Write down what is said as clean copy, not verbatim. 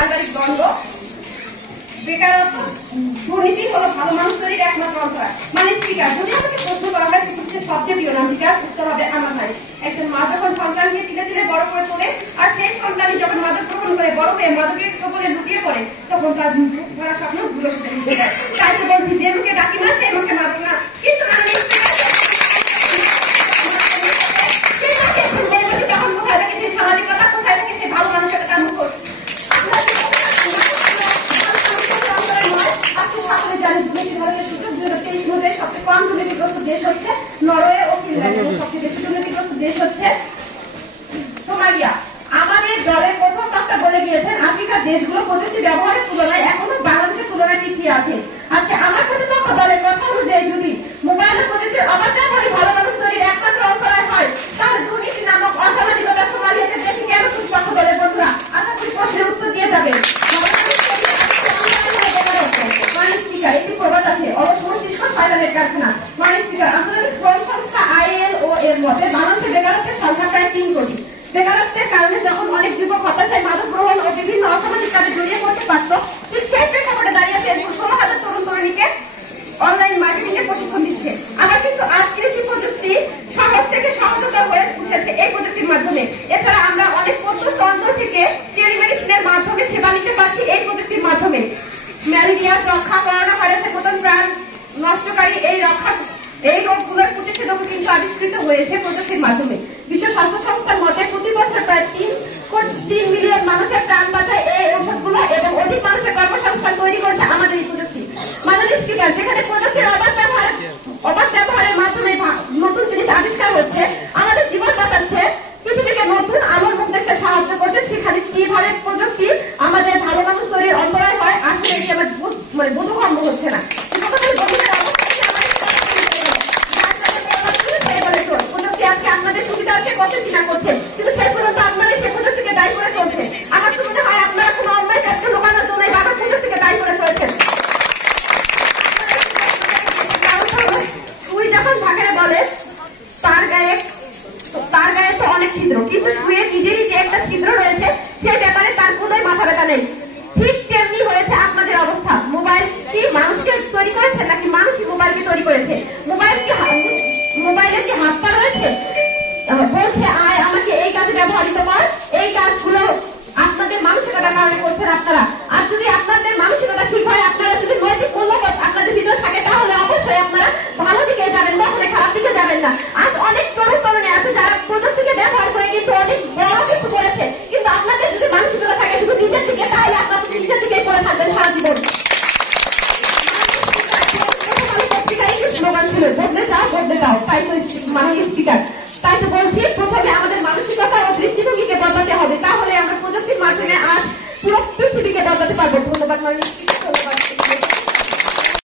পারিবারিক দ্বন্দ্ব, বেকারত্ব, দুর্নীতি হলো ভালো মানুষ তৈরির একমাত্র অন্তরায়। মানে স্পিকার, যদি আমাকে প্রশ্ন করা হয় পৃথিবীতে সবচেয়ে প্রিয় নাম স্পিকার, উত্তর হবে আমার ভাই। একজন মা যখন সন্তানকে ধীরে ধীরে বড় করে তোলে, আর সেই সন্তানই যখন মাদক গ্রহণ করে বড় হয়ে মাদকের কবলে লুটিয়ে পড়ে, তখন তার ভরা স্বপ্ন ভুলো হতে যায়। তাই তো বলছি, যে মুখে ডাকি না সেই মুখে মাদক না। কিন্তু তখন কোথায় থাকে সেই সামাজিকতা, কোথায় থাকে সেই ভালো মানুষের তার মুখ। সবচেয়ে কম দুর্নীতিগ্রস্ত দেশ হচ্ছে নরওয়ে ও ফিনল্যান্ড, সবচেয়ে বেশি দুর্নীতিগ্রস্ত দেশ হচ্ছে সোমালিয়া। আমাদের দলের প্রথম বক্তা বলে গিয়েছেন, আফ্রিকার দেশগুলো প্রযুক্তি ব্যবহারের তুলনায় এখনো বাংলাদেশের তুলনায় পিছিয়ে আছে। আজকে আমার প্রতিপক্ষ দলের কথা অনুযায়ী যদি মোবাইলের প্রযুক্তির অপব্যবহারে ভালো মানুষ তৈরির একমাত্র অন্তরায় হয়, তাহলে দুর্নীতি নামক অসামাজিকতা সোমালিয়াকে বেশি কেন প্রতিপক্ষ দলের বন্ধুরা? আশা করি প্রশ্নের উত্তর দিয়ে যাবেন। একটি প্রবাদ আছে, অলস মস্তিষ্ক শয়তানের কারখানা। মানে স্পিকার, আন্তর্জাতিক শ্রম সংস্থা ILO এর মতে বাংলাদেশের বেকারত্বের সংখ্যা প্রায় 3 কোটি। বেকারত্বের কারণে যখন অনেক যুবক হতাশায় মাদক গ্রহণ ও বিভিন্ন অসামাজিক কাজে জড়িয়ে পড়তে পারত, ঠিক সেই প্রেক্ষাপটে দাঁড়িয়ে ফেসবুক 16,000 তরুণ তরুণীকে অনলাইন মার্কেটিং এর প্রশিক্ষণ দিচ্ছে। আবার কিন্তু আজ কৃষি প্রযুক্তি সহজ থেকে সহজতর হয়ে উঠেছে এই প্রযুক্তির মাধ্যমে। এছাড়া আমরা অনেক তন্ত্র থেকে টেলিমেডিসিনের মাধ্যমে সেবা নিতে পারছি এই প্রযুক্তির মাধ্যমে। ম্যালেরিয়া, যক্ষা, করোনা ভাইরাসের মতন প্রাণ নষ্টকারী এই রোগগুলোর প্রতিষেধক কিন্তু আবিষ্কৃত হয়েছে প্রযুক্তির মাধ্যমে। বিশ্ব স্বাস্থ্য সংস্থার মতে প্রতি বছর প্রায় 3 মিলিয়ন মানুষের প্রাণ বাঁচায় এই ওষুধগুলো এবং অধিক মানুষের কর্মসংস্থান তৈরি করছে আমাদের এই প্রযুক্তি। মাননীয় স্পিকার, যেখানে প্রযুক্তির অবাধ ব্যবহারের মাধ্যমে নতুন জিনিস আবিষ্কার হচ্ছে, আমাদের জীবন বাঁচাচ্ছে, পৃথিবীকে নতুন আলোর মুখ দেখতে সাহায্য করছে, সেখানে কিভাবে প্রযুক্তি আমাদের ভালো মানুষ তৈরির অন্তরায় হয়, আসলে এটি আমার বোধগম্য হচ্ছে না। প্রযুক্তি আজকে আপনাদের সুবিধা আছে কত কিনা করছে, কিন্তু শেষ পর্যন্ত আপনারা সেই প্রযুক্তিকে দায়ী করে চলছে। আমার তো মনে হয় আপনারা কোনো অন্যায় কাজকে লোকানোর জন্য বাবার প্রযুক্তিকে দায়ী করে চলছেন। তুই যখন ঝাঁকেরে বলে তার গায়ে তো অনেক ছিদ্র, কিন্তু শুয়ে নিজেরই যে একটা ছিদ্র রয়েছে সেই ব্যাপারে তার কোনোই মাথা ব্যথা নেই। ঠিক তেমনি হয়েছে আপনাদের অবস্থা। মোবাইল কি মানুষকে তৈরি করেছে নাকি মানুষই মোবাইলকে তৈরি করেছে? মোবাইলের কি হাত পা রয়েছে? বলছে আয় আমাকে এই কাজে ব্যবহৃত কর, এই কাজগুলো আপনাদের মানসিকতার কারণে করছেন আপনারা। আর যদি আপনাদের মানসিকতা ঠিক হয়, আপনারা যদি নৈতিক মূল্যবোধ আপনাদের ভিতরে থাকে, তাহলে অবশ্যই আপনারা ভালো দিকে যাবেন, কখনো খারাপ দিকে যাবেন না। আজ অনেক তরুণ তরুণী আছে যারা প্রযুক্তিকে ব্যবহার করে কিন্তু অনেক বড় কিছু করেছে, কিন্তু আপনাদের যদি মানসিকতা থাকে শুধু নিজের দিকে, তাহলে আপনারা নিজের দিকে করে থাকবেন সারা জীবন। স্লোগান ছিল বদলে যাও, তাই তো মাননীয় স্পিকার, তাই তো বলছি প্রথমে আমাদের মানসিকতা ও দৃষ্টিভঙ্গিকে বদলাতে হবে, তাহলে আমরা প্রযুক্তির মাধ্যমে আজ পুরো পৃথিবীকে বদলাতে পারবো। ধন্যবাদ মাননীয় স্পিকার, ধন্যবাদ।